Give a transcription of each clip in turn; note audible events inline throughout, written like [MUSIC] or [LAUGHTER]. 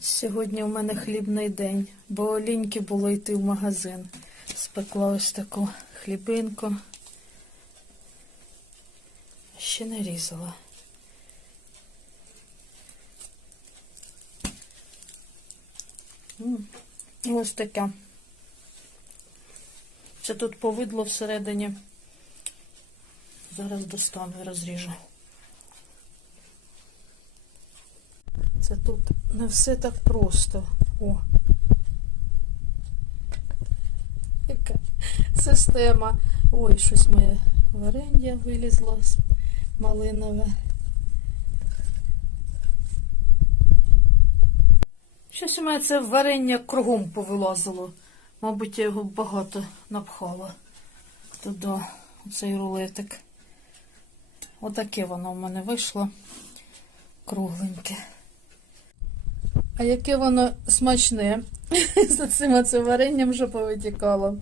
Сьогодні у мене хлібний день, бо ліньки було йти в магазин. Спекла ось таку хлібинку. Ще не різала. Ось таке. Це тут повидло всередині. Зараз достану і розріжу. Це тут не все так просто. О. Яка система. Ой, щось моє варення вилізло малинове. Щось у мене це варення кругом повилазило. Мабуть, я його багато напхала. Туди оцей рулетик. Отаке воно в мене вийшло. Кругленьке. А яке воно смачне. [LAUGHS] За цим оце варенням вже повитікало.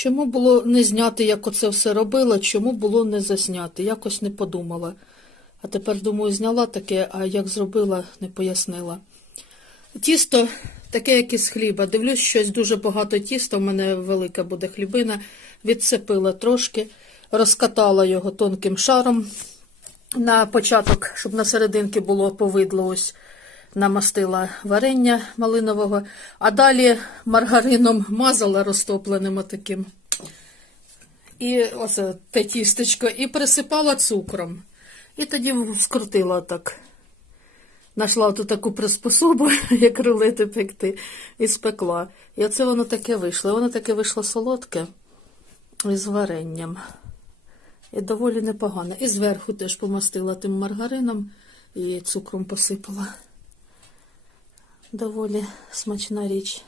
Чому було не зняти, як оце все робила, чому було не засняти? Якось не подумала. А тепер, думаю, зняла таке, а як зробила, не пояснила. Тісто таке, як із хліба. Дивлюсь, щось дуже багато тіста, у мене велика буде хлібина. Відсипила трошки, розкатала його тонким шаром на початок, щоб на серединки було повидло ось намастила варення малинового, а далі маргарином мазала розтопленим отаким. І оце те тістечко, і присипала цукром. І тоді скрутила так. Нашла тут таку приспособу, [LAUGHS] як рулети пекти, і спекла. І оце воно таке вийшло. Воно таке вийшло солодке із варенням. І доволі непогано. І зверху теж помастила тим маргарином і цукром посипала. Доволі смачна річ.